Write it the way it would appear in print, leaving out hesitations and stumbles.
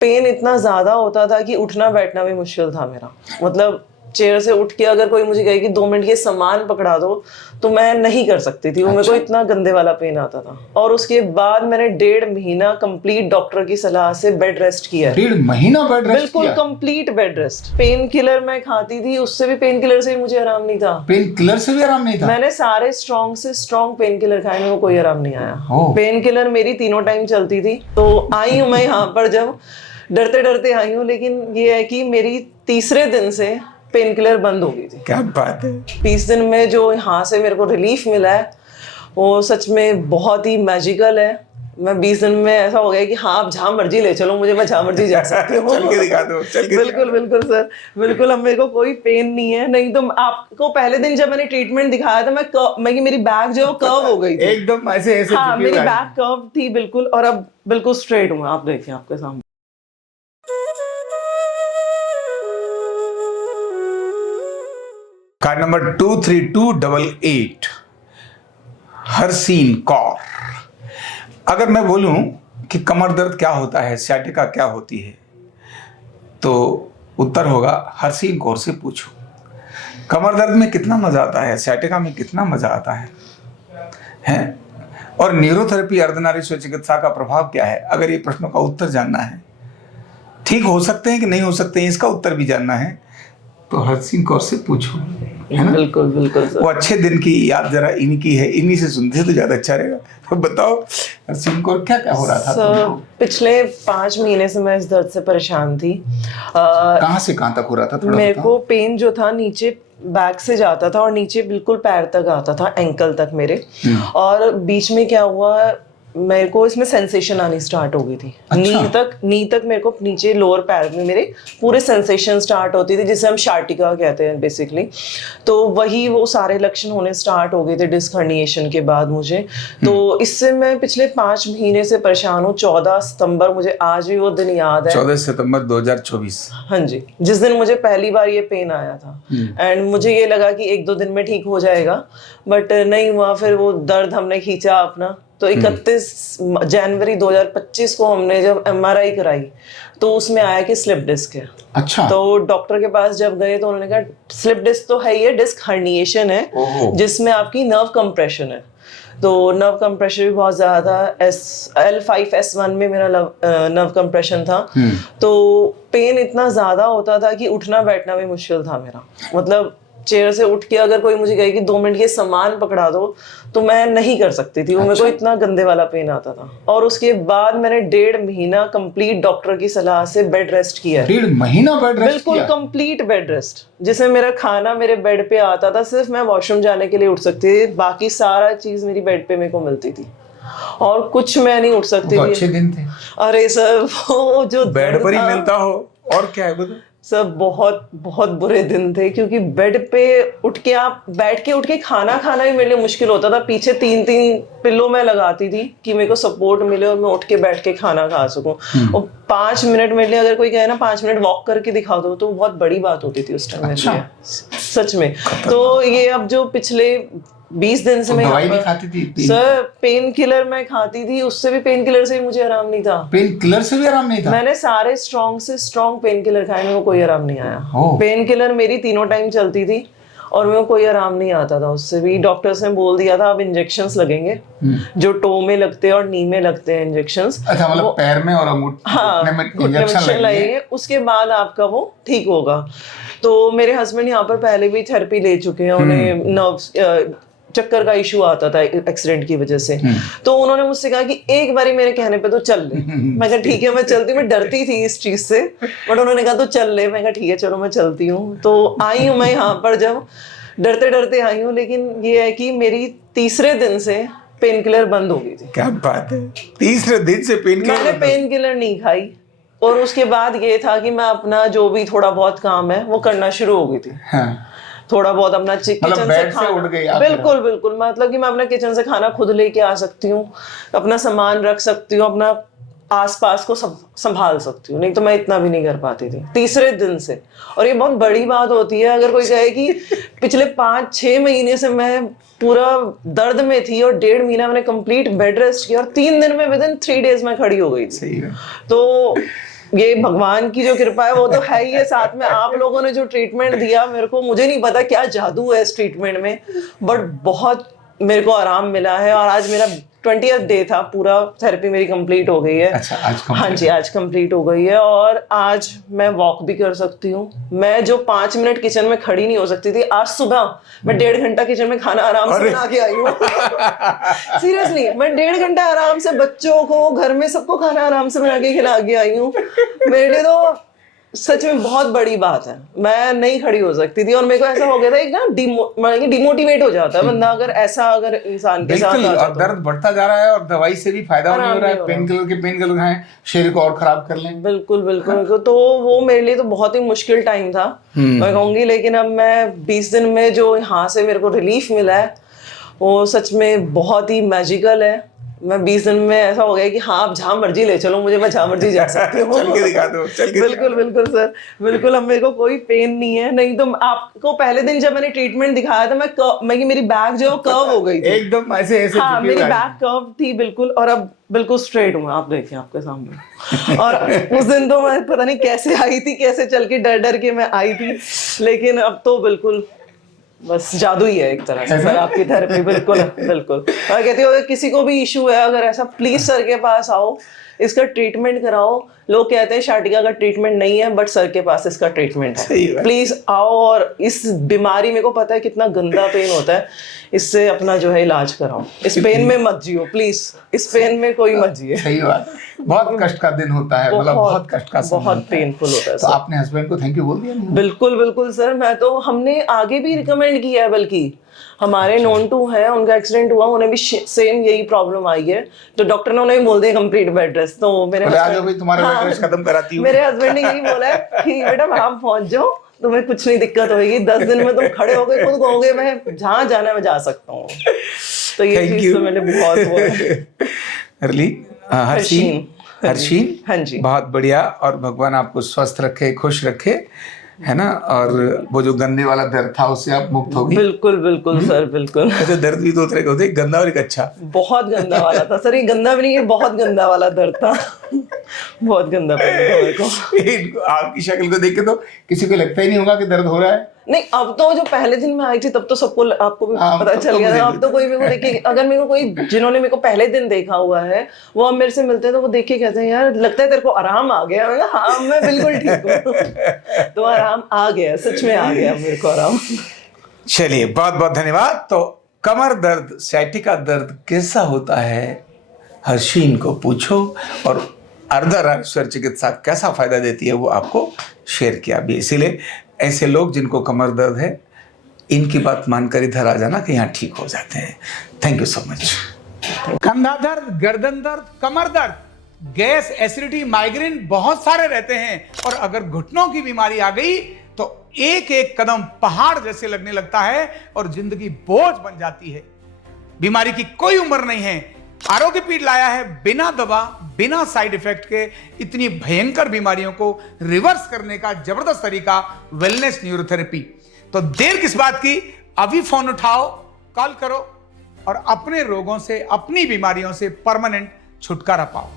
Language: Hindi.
पेन इतना ज्यादा होता था कि उठना बैठना भी मुश्किल था मेरा। मतलब चेयर से उठ के अगर कोई मुझे कहे कि 2 मिनट ये सामान पकड़ा दो तो मैं नहीं कर सकती थी। वो मेरे को इतना गंदे वाला पेन आता था। और उसके बाद मैंने 1.5 महीना कंप्लीट डॉक्टर की सलाह से बेड रेस्ट किया। 1.5 महीना बेड रेस्ट? बिल्कुल complete bed rest. Pain killer मैं खाती थी, उससे भी पेन किलर से भी मुझे आराम नहीं था। पेन किलर से भी आराम नहीं था? मैंने सारे स्ट्रॉन्ग से स्ट्रॉन्ग पेन किलर खाए, मेरे को कोई आराम नहीं आया। पेन किलर मेरी तीनों टाइम चलती थी। तो आई हूँ मैं यहाँ पर, जब डरते डरते आई हूँ, लेकिन ये है कि मेरी तीसरे दिन से पेन किलर बंद हो गई थी। क्या बात है। 20 दिन में जो यहाँ से मेरे को रिलीफ मिला है वो सच में बहुत ही मैजिकल है। मैं 20 दिन में ऐसा हो गया कि हाँ, आप जहाँ मर्जी ले चलो मुझे, मैं जहाँ मर्जी जा सकती हूँ। चल के दिखा दो, चल के बिल्कुल बिल्कुल सर, बिल्कुल। अब मेरे को कोई पेन नहीं है। नहीं तो आपको पहले दिन जब मैंने ट्रीटमेंट दिखाया था, मैं मेरी बैक जो कर्व हो गई थी एकदम ऐसे ऐसे। हाँ, मेरी बैक कर्व थी बिल्कुल, और अब बिल्कुल स्ट्रेट हूँ। आप देखिए आपके सामने। Card number 23288, Harseen Kaur. अगर मैं बोलूं कि कमर दर्द क्या होता है, सियाटिका क्या होती है, तो उत्तर होगा हरसीन कौर से पूछो। कमर दर्द में कितना मजा आता है, सियाटिका में कितना मजा आता है? और न्यूरोथेरेपी अर्धनारीश्वर चिकित्सा का प्रभाव क्या है? अगर ये प्रश्नों का उत्तर जानना है, ठीक हो सकते हैं कि नहीं हो सकते हैं, इसका उत्तर भी जानना है, तो हरसीन कौर से पूछो, है ना? बिल्कुल बिल्कुल सर। वो अच्छे दिन की याद जरा इनकी है, इन्हीं से सुनते तो ज्यादा अच्छा रहेगा। तो बताओ हरसीन कौर, क्या क्या हो रहा था? पिछले 5 महीने से मैं इस दर्द से परेशान थी। कहाँ से कहाँ तक हो रहा था? थोड़ा मेरे को पेन जो था नीचे बैक से जाता था और नीचे बिल्कुल पैर तक आता था, एंकल तक मेरे। और बीच में क्या हुआ, मेरे को इसमें सेंसेशन आनी स्टार्ट हो गई थी। अच्छा। नी तक मेरे को नीचे लोअर पैर में मेरे पूरे सेंसेशन स्टार्ट होती थी, जिसे हम शार्टिका कहते हैं बेसिकली। तो वही वो सारे लक्षण होने स्टार्ट हो गए थे डिस्क हर्निएशन के बाद मुझे। तो इससे मैं पिछले 5 महीने से परेशान हूँ। 14 सितंबर, मुझे आज भी वो दिन याद है। 14 सितंबर 2024। हाँ जी, जिस दिन मुझे पहली बार ये पेन आया था। एंड मुझे ये लगा कि 1-2 दिन में ठीक हो जाएगा, बट नहीं हुआ। फिर वो दर्द हमने खींचा अपना। तो 31 जनवरी 2025 को हमने जब MRI कराई तो उसमें आया कि स्लिप डिस्क है। अच्छा। तो डॉक्टर के पास जब गए तो उन्होंने कहा स्लिप डिस्क तो है, ये डिस्क हर्निएशन है जिसमें आपकी नर्व कंप्रेशन है। तो नर्व कंप्रेशन भी बहुत ज्यादा था। L5-S1 में मेरा नर्व कंप्रेशन था। तो पेन इतना ज्यादा होता था कि उठना बैठना भी मुश्किल था मेरा। मतलब चेयर से उठ के अगर कोई मुझे कहे कि 2 मिनट ये सामान पकड़ा दो तो मैं नहीं कर सकती थी। वो मेरे को इतना गंदे वाला पेन आता था। और उसके बाद मैंने 1.5 महीना कंप्लीट डॉक्टर की सलाह से बेड रेस्ट किया। 1.5 महीना बेड रेस्ट? बिल्कुल कंप्लीट बेड रेस्ट, जिसमें मेरा खाना मेरे बेड पे आता था। सिर्फ मैं वॉशरूम जाने के लिए उठ सकती थी, बाकी सारा चीज मेरी बेड पे मेरे को मिलती थी और कुछ मैं नहीं उठ सकती थी। अच्छे दिन थे। अरे सर, वो जो बेड पर ही मिलता हो और क्या है बताओ। सब बहुत बहुत बुरे दिन थे, क्योंकि बेड पे उठ के आप बैठ के उठ के खाना खाना भी मेरे लिए मुश्किल होता था। पीछे 3-3 पिल्लो मैं लगाती थी कि मेरे को सपोर्ट मिले और मैं उठ के बैठ के खाना खा सकूं। और 5 मिनट मेरे लिए, अगर कोई कहे ना 5 मिनट वॉक करके दिखा दो, तो बहुत बड़ी बात होती थी उस टाइम मेरे लिए, सच में। तो ये अब जो पिछले 20 दिन से मैं दवाई भी खाती थी? सर, पेन किलर मैं खाती थी, उससे भी पेन किलर से भी मुझे आराम नहीं था। पेन किलर से भी आराम नहीं था? मैंने सारे स्ट्रॉन्ग से स्ट्रॉन्ग पेन किलर खाए, मेरे को कोई आराम नहीं आया। पेन किलर मेरी तीनों टाइम चलती थी और मेरे को कोई आराम नहीं आता था उससे भी। डॉक्टर्स ने बोल दिया था अब इंजेक्शंस लगेंगे, जो टो में लगते हैं और नी में लगते हैं इंजेक्शंस। अच्छा, मतलब पैर में और घुटने में इंजेक्शन लगेंगे, उसके बाद आपका वो ठीक होगा। तो मेरे हस्बैंड यहाँ पर पहले भी थेरेपी ले चुके हैं। उन्हें नर्व्स चक्कर का इशू आता था एक्सीडेंट की वजह से। तो उन्होंने मुझसे कहा कि एक बारी मेरे कहने पे तो चल ले। मैं कहा ठीक है, मैं चलती। मैं डरती थी इस चीज से, बट उन्होंने कहा तो चल ले। मैं कहा ठीक है, चलो मैं चलती हूँ। तो आई हूँ मैं यहाँ पर, जब डरते डरते आई हूँ, लेकिन ये है कि मेरी तीसरे दिन से पेन किलर बंद हो गई थी। क्या बात है, तीसरे दिन से पेन किलर? मैंने पेन किलर नहीं खाई और उसके बाद ये था कि मैं अपना जो भी थोड़ा बहुत काम है वो करना शुरू हो गई थी। थोड़ा बहुत अपना किचन से खाना, बिल्कुल बिल्कुल, मतलब कि मैं अपना किचन से खाना खुद लेके आ सकती हूँ, अपना सामान रख सकती हूँ, अपना आसपास को संभाल सकती हूँ। नहीं तो मैं इतना भी नहीं कर पाती थी तीसरे दिन से। और ये बहुत बड़ी बात होती है अगर कोई कहे कि पिछले 5-6 महीने से मैं पूरा दर्द में थी और 1.5 महीना मैंने कंप्लीट बेड रेस्ट किया और 3 दिन में विदिन 3 डेज में खड़ी हो गई थी। तो ये भगवान की जो कृपा है वो तो है ही है, साथ में आप लोगों ने जो ट्रीटमेंट दिया मेरे को, मुझे नहीं पता क्या जादू है इस ट्रीटमेंट में, बट बहुत मेरे को आराम मिला है। और आज मेरा 20th डे था, पूरा थेरेपी मेरी कंप्लीट हो गई है। अच्छा, आज complete हाँ जी, आज कंप्लीट हो गई है। और आज मैं वॉक भी कर सकती हूँ। मैं जो 5 मिनट किचन में खड़ी नहीं हो सकती थी, आज सुबह मैं 1.5 घंटा किचन में खाना आराम से बना के आई हूँ। सीरियसली, मैं 1.5 घंटा आराम से बच्चों को, घर में सबको खाना आराम से बना के खिला के आई हूँ। मेरे लिए तो सच में बहुत बड़ी बात है, मैं नहीं खड़ी हो सकती थी। और मेरे को ऐसा हो गया था एक ना डिमोटिवेट हो जाता है बंदा अगर ऐसा, अगर इंसान के साथ बिल्कुल, आ और दर्द बढ़ता जा रहा है और दवाई से भी फायदा नहीं हो रहा है, पेन किलर खाएं, शरीर को और खराब कर लें। बिल्कुल बिल्कुल। तो वो मेरे लिए तो बहुत ही मुश्किल टाइम था मैं कहूँगी, लेकिन अब मैं 20 दिन में जो यहाँ से मेरे को रिलीफ मिला है वो सच में बहुत ही मैजिकल है। मैं 20 दिन में ऐसा हो गया कि हाँ, आप जहाँ मर्जी ले चलो मुझे, मैं जहाँ मर्जी जा सकती हूँ। चल के दिखा दो, चल के बिल्कुल बिल्कुल सर, बिल्कुल। अब मेरे को कोई पेन नहीं है। नहीं तो आपको पहले दिन जब मैंने ट्रीटमेंट दिखाया था, मैं मेरी बैक जो कर्व हो गई थी एकदम ऐसे हाँ, मेरी बैक कर्व थी बिल्कुल, और अब बिल्कुल स्ट्रेट हूँ। आप देखिए आपके सामने। और उस दिन तो मैं पता नहीं कैसे आई थी, कैसे चल के डर डर के मैं आई थी, लेकिन अब तो बिल्कुल बस जादू ही है एक तरह से सर आपकी थेरेपी। बिल्कुल बिल्कुल। मैं कहती हूँ अगर किसी को भी इशू है, अगर ऐसा, प्लीज सर के पास आओ, इसका ट्रीटमेंट कराओ। लोग कहते हैं शाटिका का ट्रीटमेंट नहीं है, बट सर के पास इसका ट्रीटमेंट है। प्लीज आओ, और इस बीमारी, मेरे को पता है कितना गंदा पेन होता है, इससे अपना जो है इलाज कराओ। इस पेन में मत जियो प्लीज, इस पेन में कोई मत जिए। सही बात, बहुत कष्ट का दिन होता है, मतलब बहुत कष्ट का समय, बहुत पेनफुल होता है। तो आपने हस्बैंड को थैंक यू बोल दिया? बिल्कुल बिल्कुल सर, मैं तो, हमने आगे भी रिकमेंड किया है, बल्कि हमारे नोन टू है, उनका एक्सीडेंट हुआ, उन्हें भी सेम यही प्रॉब्लम आई है, तो डॉक्टर ने उन्हें बोल दिया कंप्लीट बेड रेस्ट। तो मेरे तुम्हारा बेड रेस्ट खत्म कराती हूँ। मेरे हस्बैंड ने यही बोला है कि बेटा वहां पहुंच जाओ, तुम्हें कुछ नहीं दिक्कत होगी, 10 दिन में तुम खड़े हो गए, खुद कहोगे मैं जहाँ जाना है मैं जा सकता हूँ। तो ये चीज तो मैंने बहुत हर्षीन, हाँ जी, बहुत बढ़िया। और भगवान आपको स्वस्थ रखे, खुश रखे, है ना। और वो जो गंदे वाला दर्द था उससे आप मुक्त हो गई? बिल्कुल बिल्कुल सर, बिल्कुल। अच्छा, दर्द भी दो तरह के होते हैं, गंदा और एक अच्छा। बहुत गंदा वाला था सर, ये गंदा भी नहीं है, बहुत गंदा वाला दर्द था। बहुत गंदा पेन था मेरे को। आपकी शक्ल को देख के तो किसी को लगता ही नहीं होगा कि दर्द हो रहा है। नहीं, अब तो जो पहले दिन में आई थी तब तो सबको, आपको भी पता चल गया था। अब तो कोई मेरे को देखे, अगर मेरे को कोई, जिन्होंने मेरे को पहले दिन देखा हुआ है, वो अब मेरे से मिलते हैं तो वो देख के कहते हैं यार लगता है तेरे को आराम आ गया। मैं हाँ, मैं बिल्कुल ठीक हूँ। तो आराम आ गया, सच में आ गया मेरे को आराम। चलिए, बहुत बहुत धन्यवाद। तो कमर दर्द, साइटिका दर्द कैसा होता है, हर्षीन को पूछो, और अर्धराश्वर चिकित्सा कैसा फायदा देती है वो आपको शेयर किया भी। इसीलिए ऐसे लोग जिनको कमर दर्द है, इनकी बात मानकर इधर आ जाना कि यहाँ ठीक हो जाते हैं। Thank you so much. कंधा दर्द, गर्दन दर्द, कमर दर्द, गैस, एसिडिटी, माइग्रेन बहुत सारे रहते हैं, और अगर घुटनों की बीमारी आ गई तो एक एक कदम पहाड़ जैसे लगने लगता है और जिंदगी बोझ बन जाती है। बीमारी की कोई उम्र नहीं है। आरोग्य पीठ लाया है बिना दवा, बिना साइड इफेक्ट के इतनी भयंकर बीमारियों को रिवर्स करने का जबरदस्त तरीका, वेलनेस न्यूरोथेरेपी। तो देर किस बात की, अभी फोन उठाओ, कॉल करो और अपने रोगों से, अपनी बीमारियों से परमानेंट छुटकारा पाओ।